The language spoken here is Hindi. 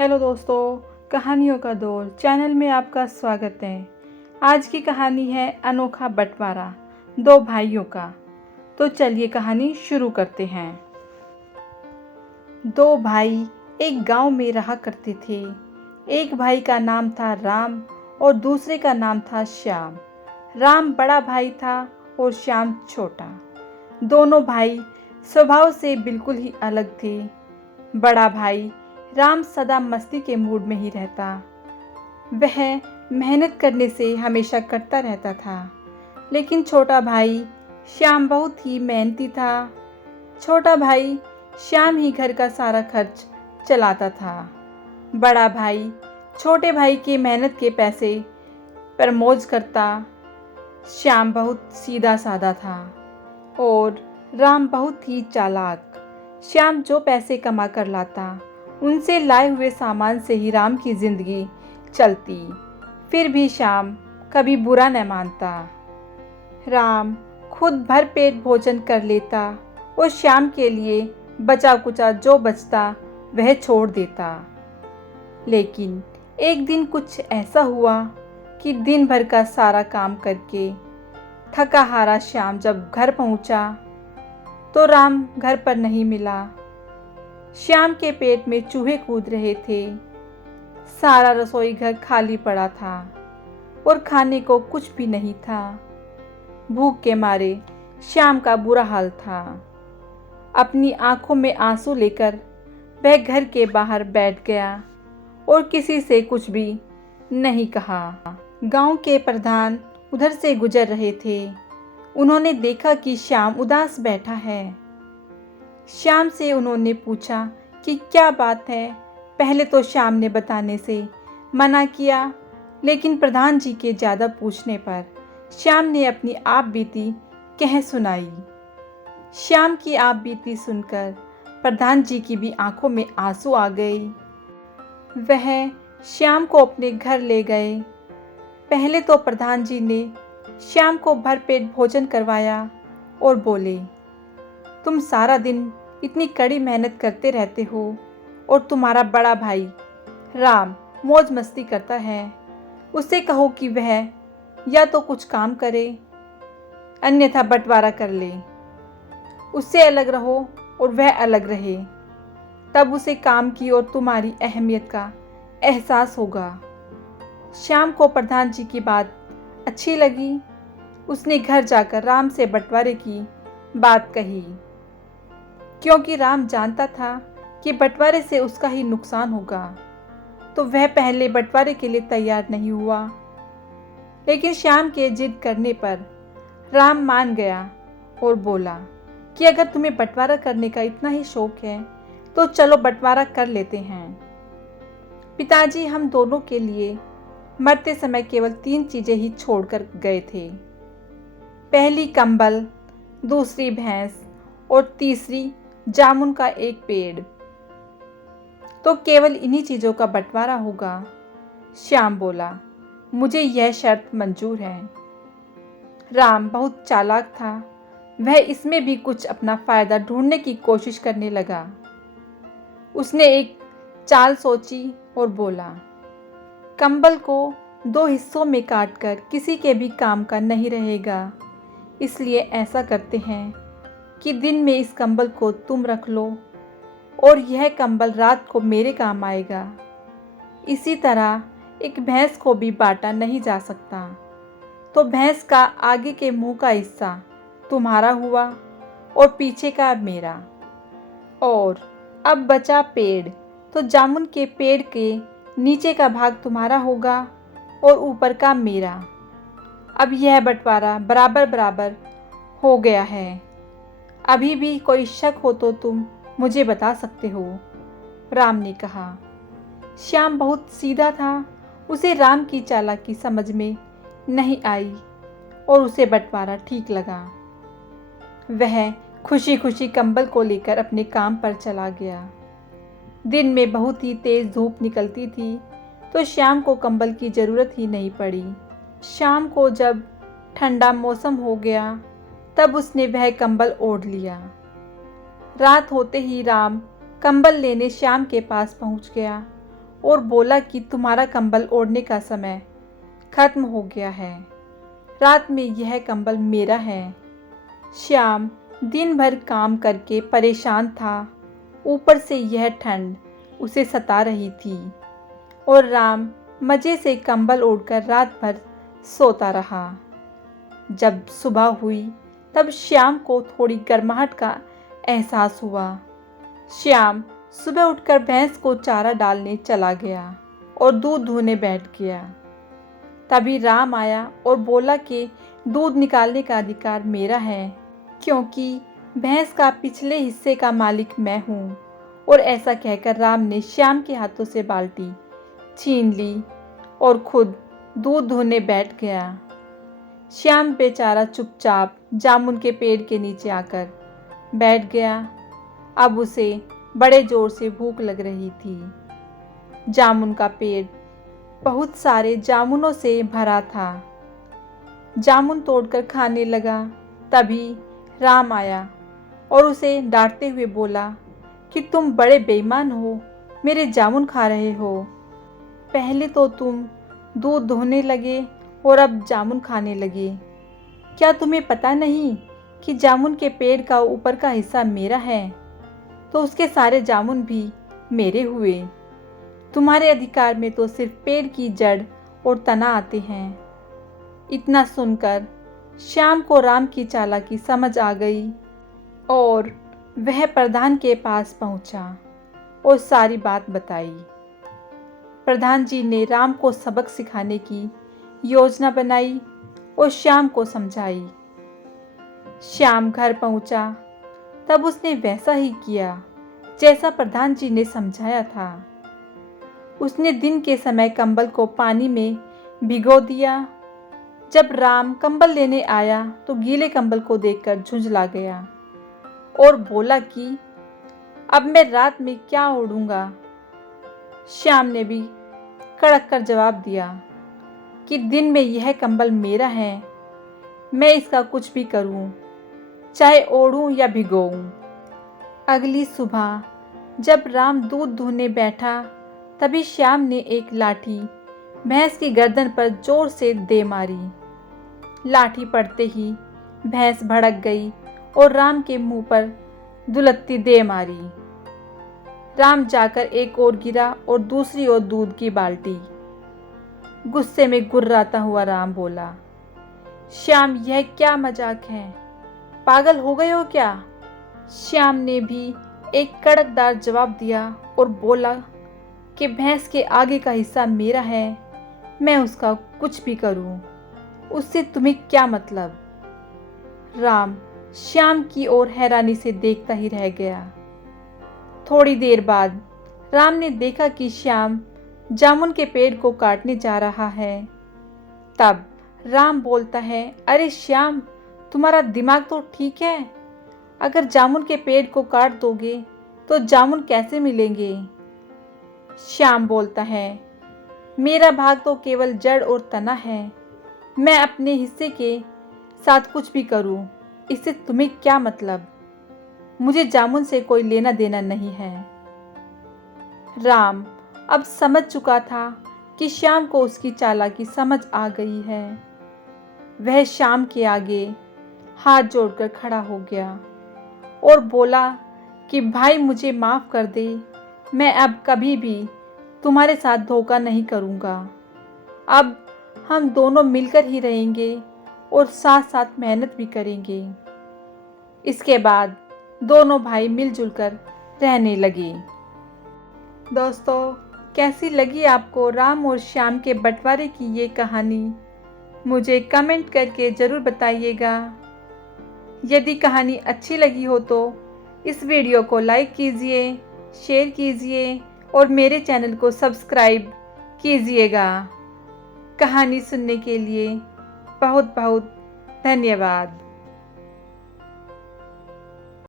हेलो दोस्तों, कहानियों का दौर चैनल में आपका स्वागत है। आज की कहानी है अनोखा बंटवारा दो भाइयों का। तो चलिए कहानी शुरू करते हैं। दो भाई एक गांव में रहा करते थे। एक भाई का नाम था राम और दूसरे का नाम था श्याम। राम बड़ा भाई था और श्याम छोटा। दोनों भाई स्वभाव से बिल्कुल ही अलग थे। बड़ा भाई राम सदा मस्ती के मूड में ही रहता। वह मेहनत करने से हमेशा करता रहता था। लेकिन छोटा भाई श्याम बहुत ही मेहनती था। छोटा भाई श्याम ही घर का सारा खर्च चलाता था। बड़ा भाई छोटे भाई के मेहनत के पैसे पर मौज करता। श्याम बहुत सीधा साधा था और राम बहुत ही चालाक। श्याम जो पैसे कमा कर लाता उनसे लाए हुए सामान से ही राम की जिंदगी चलती। फिर भी श्याम कभी बुरा न मानता। राम खुद भर पेट भोजन कर लेता और श्याम के लिए बचा कुचा जो बचता वह छोड़ देता। लेकिन एक दिन कुछ ऐसा हुआ कि दिन भर का सारा काम करके थका हारा श्याम जब घर पहुंचा तो राम घर पर नहीं मिला। श्याम के पेट में चूहे कूद रहे थे। सारा रसोई घर खाली पड़ा था और खाने को कुछ भी नहीं था। भूख के मारे श्याम का बुरा हाल था। अपनी आंखों में आंसू लेकर वह घर के बाहर बैठ गया और किसी से कुछ भी नहीं कहा। गांव के प्रधान उधर से गुजर रहे थे। उन्होंने देखा कि श्याम उदास बैठा है। श्याम से उन्होंने पूछा कि क्या बात है। पहले तो श्याम ने बताने से मना किया, लेकिन प्रधान जी के ज़्यादा पूछने पर श्याम ने अपनी आप बीती कह सुनाई। श्याम की आप बीती सुनकर प्रधान जी की भी आंखों में आंसू आ गए। वह श्याम को अपने घर ले गए। पहले तो प्रधान जी ने श्याम को भरपेट भोजन करवाया और बोले, तुम सारा दिन इतनी कड़ी मेहनत करते रहते हो और तुम्हारा बड़ा भाई राम मौज मस्ती करता है। उससे कहो कि वह या तो कुछ काम करे अन्यथा बंटवारा कर ले। उससे अलग रहो और वह अलग रहे, तब उसे काम की और तुम्हारी अहमियत का एहसास होगा। श्याम को प्रधान जी की बात अच्छी लगी। उसने घर जाकर राम से बंटवारे की बात कही, क्योंकि राम जानता था कि बंटवारे से उसका ही नुकसान होगा, तो वह पहले बंटवारे के लिए तैयार नहीं हुआ। लेकिन श्याम के जिद करने पर राम मान गया और बोला कि अगर तुम्हें बंटवारा करने का इतना ही शौक है तो चलो बंटवारा कर लेते हैं। पिताजी हम दोनों के लिए मरते समय केवल 3 चीज़ें ही छोड़कर गए थे। पहली कंबल, दूसरी भैंस और तीसरी जामुन का एक पेड़। तो केवल इन्हीं चीज़ों का बंटवारा होगा। श्याम बोला, मुझे यह शर्त मंजूर है। राम बहुत चालाक था। वह इसमें भी कुछ अपना फ़ायदा ढूंढने की कोशिश करने लगा। उसने एक चाल सोची और बोला, कंबल को 2 हिस्सों में काटकर किसी के भी काम का नहीं रहेगा। इसलिए ऐसा करते हैं कि दिन में इस कंबल को तुम रख लो और यह कंबल रात को मेरे काम आएगा। इसी तरह एक भैंस को भी बांटा नहीं जा सकता, तो भैंस का आगे के मुंह का हिस्सा तुम्हारा हुआ और पीछे का मेरा। और अब बचा पेड़, तो जामुन के पेड़ के नीचे का भाग तुम्हारा होगा और ऊपर का मेरा। अब यह बंटवारा बराबर बराबर हो गया है। अभी भी कोई शक हो तो तुम मुझे बता सकते हो, राम ने कहा। श्याम बहुत सीधा था। उसे राम की चालाकी समझ में नहीं आई और उसे बंटवारा ठीक लगा। वह खुशी खुशी कंबल को लेकर अपने काम पर चला गया। दिन में बहुत ही तेज धूप निकलती थी, तो श्याम को कंबल की ज़रूरत ही नहीं पड़ी। शाम को जब ठंडा मौसम हो गया तब उसने वह कंबल ओढ़ लिया। रात होते ही राम कंबल लेने श्याम के पास पहुंच गया और बोला कि तुम्हारा कंबल ओढ़ने का समय खत्म हो गया है। रात में यह कंबल मेरा है। श्याम दिन भर काम करके परेशान था। ऊपर से यह ठंड उसे सता रही थी और राम मज़े से कंबल ओढ़कर रात भर सोता रहा। जब सुबह हुई तब श्याम को थोड़ी गर्माहट का एहसास हुआ। श्याम सुबह उठकर भैंस को चारा डालने चला गया और दूध धोने बैठ गया। तभी राम आया और बोला कि दूध निकालने का अधिकार मेरा है, क्योंकि भैंस का पिछले हिस्से का मालिक मैं हूँ। और ऐसा कहकर राम ने श्याम के हाथों से बाल्टी छीन ली और खुद दूध धोने बैठ गया। श्याम बेचारा चुपचाप जामुन के पेड़ के नीचे आकर बैठ गया। अब उसे बड़े जोर से भूख लग रही थी। जामुन का पेड़ बहुत सारे जामुनों से भरा था। जामुन तोड़कर खाने लगा। तभी राम आया और उसे डांटते हुए बोला कि तुम बड़े बेईमान हो, मेरे जामुन खा रहे हो। पहले तो तुम दूध धोने लगे और अब जामुन खाने लगे। क्या तुम्हें पता नहीं कि जामुन के पेड़ का ऊपर का हिस्सा मेरा है, तो उसके सारे जामुन भी मेरे हुए। तुम्हारे अधिकार में तो सिर्फ पेड़ की जड़ और तना आते हैं। इतना सुनकर श्याम को राम की चालाकी समझ आ गई और वह प्रधान के पास पहुंचा और सारी बात बताई। प्रधान जी ने राम को सबक सिखाने की योजना बनाई और श्याम को समझाई। श्याम घर पहुंचा तब उसने वैसा ही किया जैसा प्रधान जी ने समझाया था। उसने दिन के समय कंबल को पानी में भिगो दिया। जब राम कंबल लेने आया तो गीले कंबल को देखकर झुंझला गया और बोला कि अब मैं रात में क्या ओढ़ूंगा। श्याम ने भी कड़क कर जवाब दिया कि दिन में यह कंबल मेरा है, मैं इसका कुछ भी करूं, चाहे ओढ़ूं या भिगोऊं। अगली सुबह जब राम दूध धोने बैठा तभी श्याम ने एक लाठी भैंस की गर्दन पर जोर से दे मारी। लाठी पड़ते ही भैंस भड़क गई और राम के मुंह पर दुलत्ती दे मारी। राम जाकर एक ओर गिरा और दूसरी ओर दूध की बाल्टी। गुस्से में गुर्राता हुआ राम बोला, श्याम यह क्या मजाक है, पागल हो गए हो क्या? श्याम ने भी एक कड़कदार जवाब दिया और बोला कि भैंस के आगे का हिस्सा मेरा है, मैं उसका कुछ भी करूं, उससे तुम्हें क्या मतलब? राम श्याम की ओर हैरानी से देखता ही रह गया। थोड़ी देर बाद राम ने देखा कि श्याम जामुन के पेड़ को काटने जा रहा है। तब राम बोलता है, अरे श्याम, तुम्हारा दिमाग तो ठीक है? अगर जामुन के पेड़ को काट दोगे तो जामुन कैसे मिलेंगे? श्याम बोलता है, मेरा भाग तो केवल जड़ और तना है, मैं अपने हिस्से के साथ कुछ भी करूं, इससे तुम्हें क्या मतलब? मुझे जामुन से कोई लेना देना नहीं है। राम अब समझ चुका था कि श्याम को उसकी चालाकी समझ आ गई है। वह श्याम के आगे हाथ जोड़कर खड़ा हो गया और बोला कि भाई मुझे माफ़ कर दे, मैं अब कभी भी तुम्हारे साथ धोखा नहीं करूँगा। अब हम दोनों मिलकर ही रहेंगे और साथ साथ मेहनत भी करेंगे। इसके बाद दोनों भाई मिलजुल कर रहने लगे। दोस्तों, कैसी लगी आपको राम और श्याम के बंटवारे की ये कहानी? मुझे कमेंट करके ज़रूर बताइएगा। यदि कहानी अच्छी लगी हो तो इस वीडियो को लाइक कीजिए, शेयर कीजिए और मेरे चैनल को सब्सक्राइब कीजिएगा। कहानी सुनने के लिए बहुत बहुत धन्यवाद।